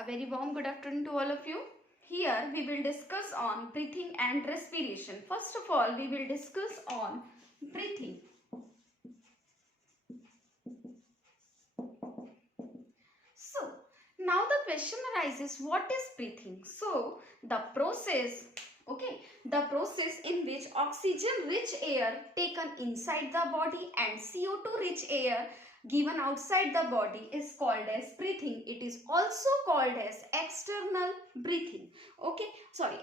A very warm good afternoon to all of you. Here we will discuss on breathing and respiration. First of all, we will discuss on breathing. So, now the question arises, what is breathing? So, the process in which oxygen rich air taken inside the body and CO2 rich air given outside the body is called as breathing. It is also called as external breathing.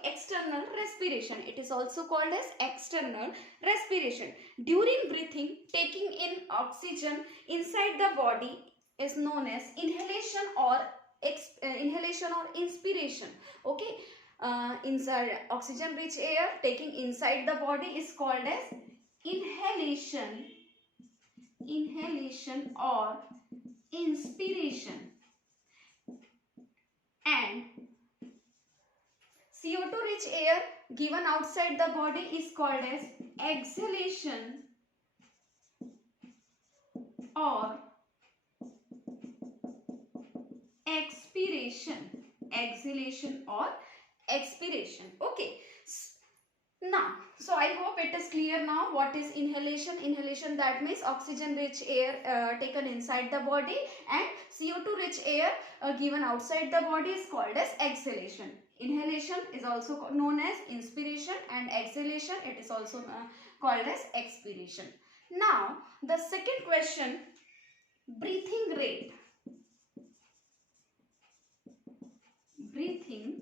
External respiration. It is also called as external respiration. During breathing, taking in oxygen inside the body is known as inhalation or inspiration. Inside oxygen rich air taking inside the body is called as inhalation or inspiration, and CO2 rich air given outside the body is called as exhalation or expiration. Okay. Now, so I hope it is clear now what is inhalation. Inhalation, that means oxygen rich air taken inside the body, and CO2 rich air given outside the body is called as exhalation. Inhalation is also known as inspiration, and exhalation it is also called as expiration. Now, the second question, breathing rate. Breathing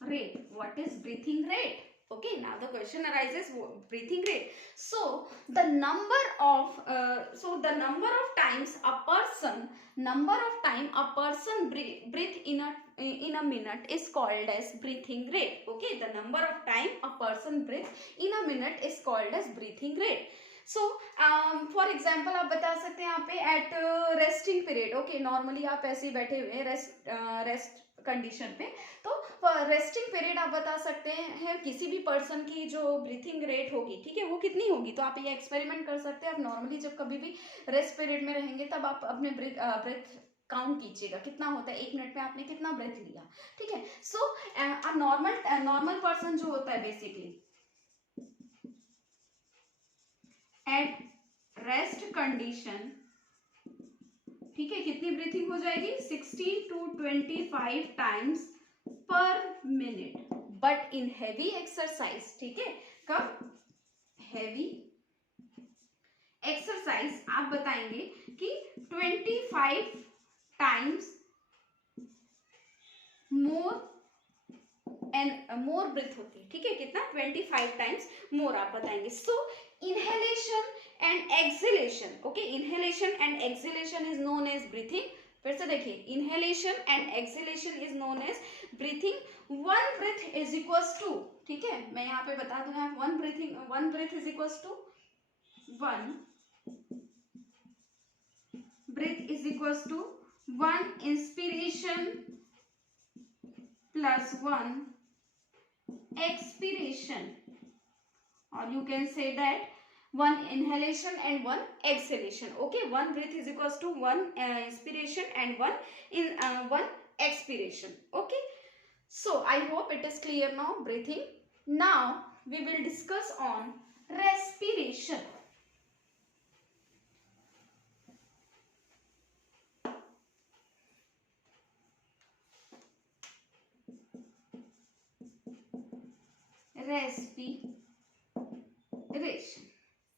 rate. What is breathing rate? Okay, now the question arises, breathing rate. So the number of times a person breathe in a minute is called as breathing rate. Okay, the number of time a person breathes in a minute is called as breathing rate. So for example आप बता सकते हैं यहाँ पे at resting period. Okay, normally आप ऐसे ही बैठे हुए हैं रेस्ट कंडीशन पे, तो रेस्टिंग पीरियड आप बता सकते हैं किसी भी पर्सन की जो ब्रीथिंग रेट होगी, ठीक है, वो कितनी होगी. तो आप ये एक्सपेरिमेंट कर सकते हैं. आप नॉर्मली जब कभी भी रेस्ट पीरियड में रहेंगे तब आप अपने ब्रेथ काउंट कीजिएगा कितना होता है, 1 मिनट में आपने कितना ब्रेथ लिया. ठीक है. सो नॉर्मल पर्सन जो होता है बेसिकली एट रेस्ट कंडीशन, ठीक है, कितनी ब्रीथिंग हो जाएगी, 16 to 25 टाइम्स पर minute. But in heavy exercise, ठीक है, कब हैवी एक्सरसाइज आप बताएंगे कि 25 टाइम्स मोर ब्रेथ होती है. ठीक है, कितना, 25 टाइम्स मोर आप बताएंगे. सो inhalation and exhalation. Okay, inhalation and exhalation is known as breathing. फिर से देखिए, inhalation and exhalation is known as breathing. One breath is equals to, ठीक है, मैं यहाँ पे बता दूंगा, one breath is equals to one breath is equals to one inspiration plus one expiration, or you can say that one inhalation and one exhalation. Okay, one breath is equals to one inspiration and one expiration. Okay, so I hope it is clear now, breathing. Now we will discuss on respiration. Respiration.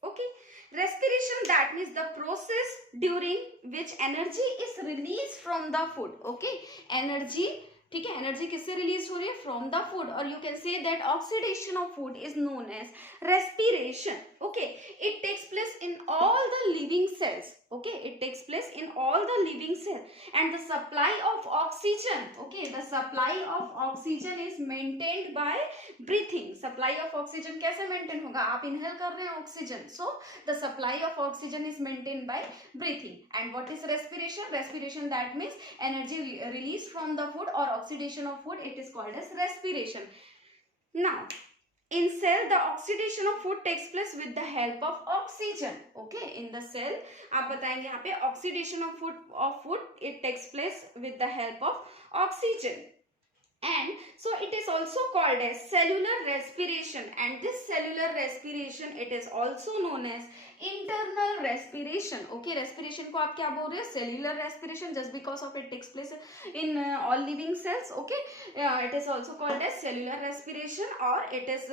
Okay, respiration, that means the process during which energy is released from the food. Okay, energy, ठीक है, energy किससे release हो रही है, from the food, और you can say that oxidation of food is known as respiration. Okay, it takes place in all the living cells. Okay, it takes place in all the living cell, and the supply of oxygen, okay, the supply of oxygen is maintained by breathing. Supply of oxygen कैसे maintain होगा, आप inhale कर रहे हैं oxygen, so the supply of oxygen is maintained by breathing. And what is respiration? Respiration, that means energy released from the food or oxidation of food, it is called as respiration. Now In cell, the oxidation of food takes place with the help of oxygen. Okay, in the cell, आप बताएंगे यहाँ पे oxidation of food it takes place with the help of oxygen. And so it is also called as cellular respiration, and this cellular respiration it is also known as internal respiration. Okay, respiration को आप क्या बोल रहे हैं? Cellular respiration, just because of it takes place in all living cells. Okay, it is also called as cellular respiration, or it is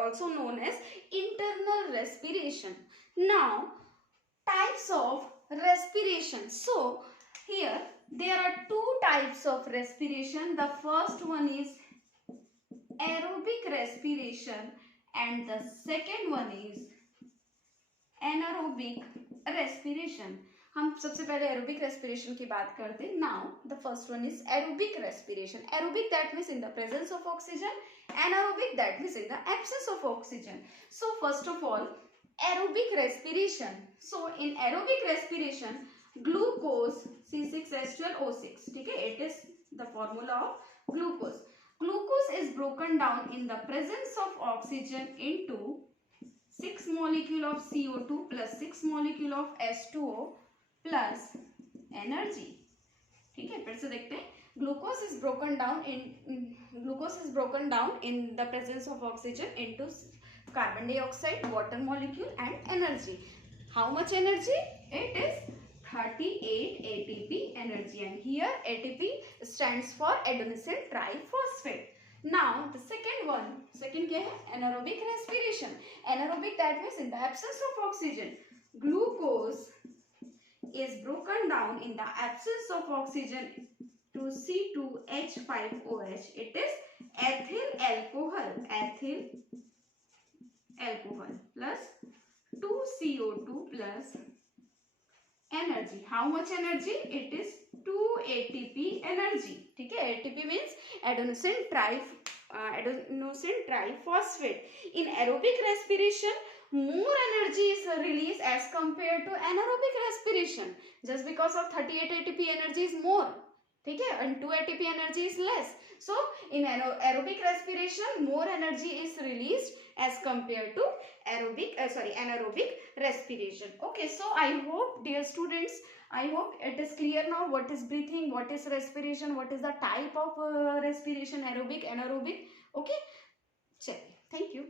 also known as internal respiration. Now, types of respiration. So here there are two types of respiration. The first one is aerobic respiration and the second one is anaerobic respiration. हम सबसे पहले aerobic respiration की बात करते हैं. Now the first one is aerobic respiration. Aerobic, that means in the presence of oxygen. Anaerobic, that means in the absence of oxygen. So first of all, aerobic respiration. So in aerobic respiration, glucose C6H12O6, ठीक है, it is the formula of glucose. Glucose is broken down in the presence of oxygen into 6 molecule of CO2 plus 6 molecule of H2O plus energy. ठीक है, फिर से देखते हैं. Glucose is broken down in the presence of oxygen into carbon dioxide, water molecule and energy. How much energy? It is 38 ATP energy, and here ATP stands for adenosine triphosphate. Now the second क्या है? Anaerobic respiration. Anaerobic, that means in the absence of oxygen. Glucose is broken down in the absence of oxygen to C2H5OH. It is ethyl alcohol plus 2CO2 plus energy. How much energy? It is 2 ATP energy. ठीक है, ATP means adenosine triphosphate. In aerobic respiration, more energy is released as compared to anaerobic respiration. Just because of 38 ATP energy is more, ठीक है, and 2 ATP energy is less. So in aerobic respiration, more energy is released as compared to anaerobic respiration. Okay, so I hope, dear students, I hope it is clear now what is breathing, what is respiration, what is the type of respiration, aerobic, anaerobic. Okay, check. Thank you.